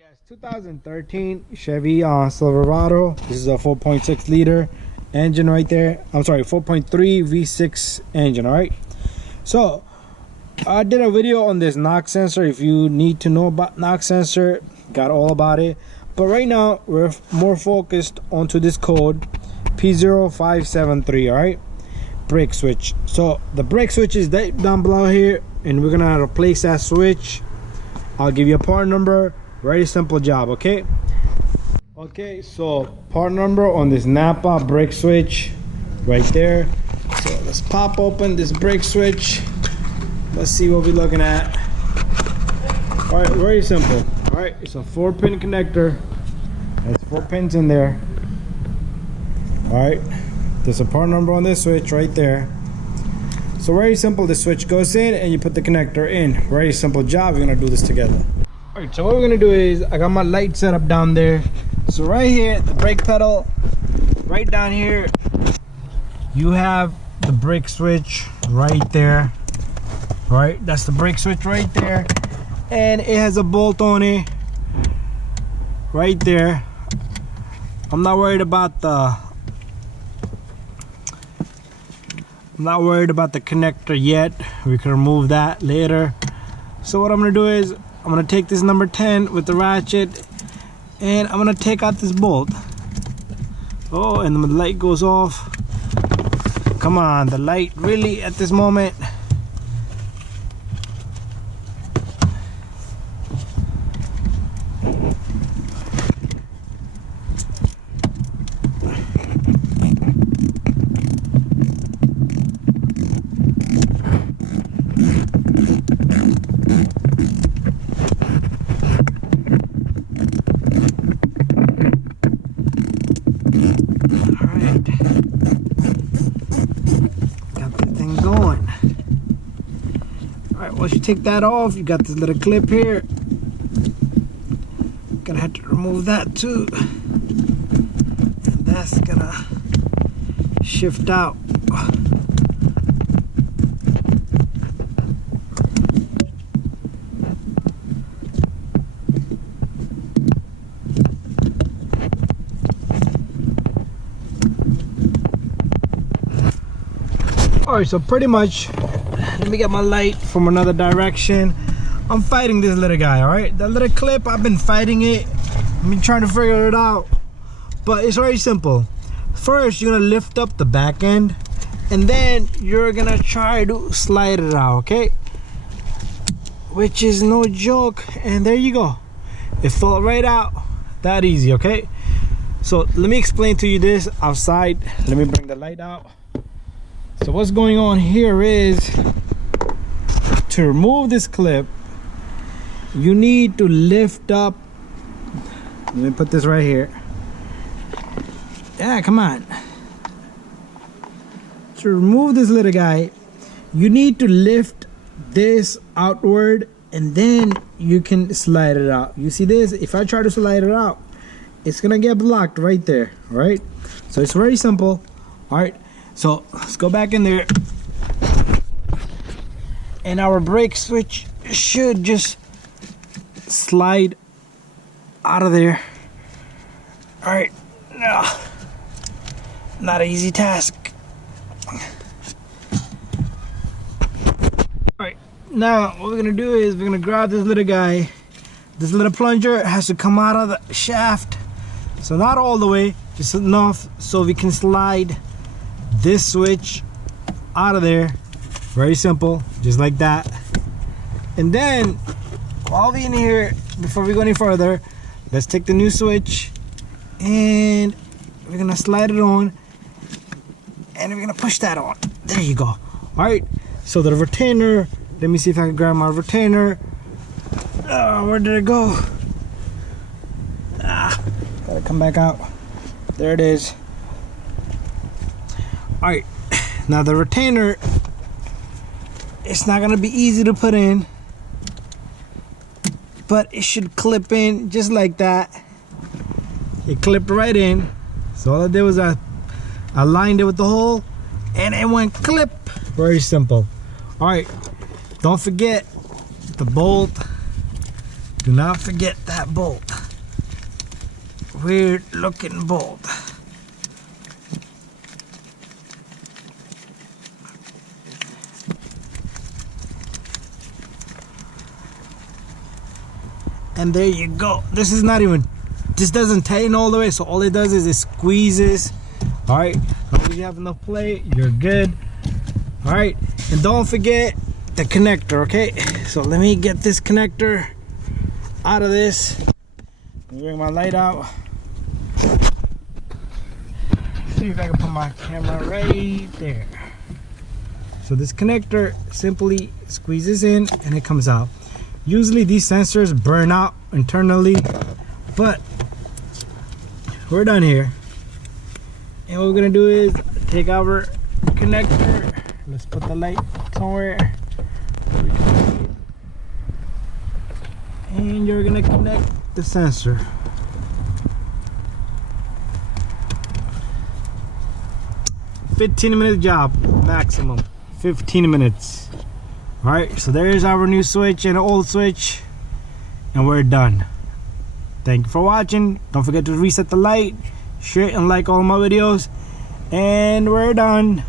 Alright guys, 2013 Chevy Silverado. This is a 4.6 liter engine right there. I'm sorry, 4.3 V6 engine. Alright, so I did a video on this knock sensor. If you need to know about knock sensor, got all about it. But right now we're more focused onto this code p0573. Alright, brake switch. So the brake switch is down below here, and we're gonna replace that switch. I'll give you a part number. Very simple job. Okay, so part number on this Napa brake switch right there. So let's pop open this brake switch. Let's see what we're looking at. All right, very simple. All right, it's a 4-pin connector. There's 4 pins in there. All right, there's a part number on this switch right there. So very simple. The switch goes in and you put the connector in. Very simple job. We're gonna do this together. All right, so what we're gonna do is, I got my light set up down there. So right here, the brake pedal, right down here, you have the brake switch right there. All right, that's the brake switch right there, and it has a bolt on it right there. I'm not worried about the connector yet. We can remove that later. So what I'm gonna do is, I'm gonna take this number 10 with the ratchet, and I'm gonna take out this bolt. Oh, and the light goes off. Come on, the light really at this moment. Once you take that off, you got this little clip here. Gonna have to remove that too, and that's gonna shift out. Alright, so pretty much, let me get my light from another direction. I'm fighting this little guy. All right, that little clip, I've been fighting it. I've been trying to figure it out, but it's very simple. First, you're gonna lift up the back end, and then you're gonna try to slide it out. Okay, which is no joke. And there you go, it fell right out. That easy. Okay, so let me explain to you this outside. Let me bring the light out. So what's going on here is, to remove this clip, you need to lift up. Let me put this right here. Yeah, come on. To remove this little guy, you need to lift this outward, and then you can slide it out. You see this? If I try to slide it out, it's gonna get blocked right there. All right, so it's very simple. All right, so let's go back in there, and our brake switch should just slide out of there. All right, now, not an easy task. All right, now what we're gonna do is, we're gonna grab this little guy. This little plunger has to come out of the shaft, so not all the way, just enough so we can slide this switch out of there. Very simple, just like that. And then, while we're in here, before we go any further, let's take the new switch, and we're gonna slide it on, and we're gonna push that on. There you go. All right, so the retainer, let me see if I can grab my retainer. Where did it go? Gotta come back out. There it is. All right, now the retainer, it's not gonna be easy to put in, but it should clip in just like that. It clipped right in. So all I did was I lined it with the hole, and it went clip. Very simple. All right, don't forget the bolt Do not forget that bolt. Weird looking bolt. And there you go. This doesn't tighten all the way, so all it does is it squeezes. All right, as long as you have enough play, you're good. All right, and don't forget the connector, okay? So let me get this connector out of this. Let me bring my light out. See if I can put my camera right there. So this connector simply squeezes in and it comes out. Usually these sensors burn out internally, but we're done here. And what we're gonna do is take our connector. Let's put the light somewhere. And you're gonna connect the sensor. "15-minute job, maximum. 15 minutes. All right, so there's our new switch and an old switch, and we're done. Thank you for watching. Don't forget to reset the light, share and like all my videos, and we're done.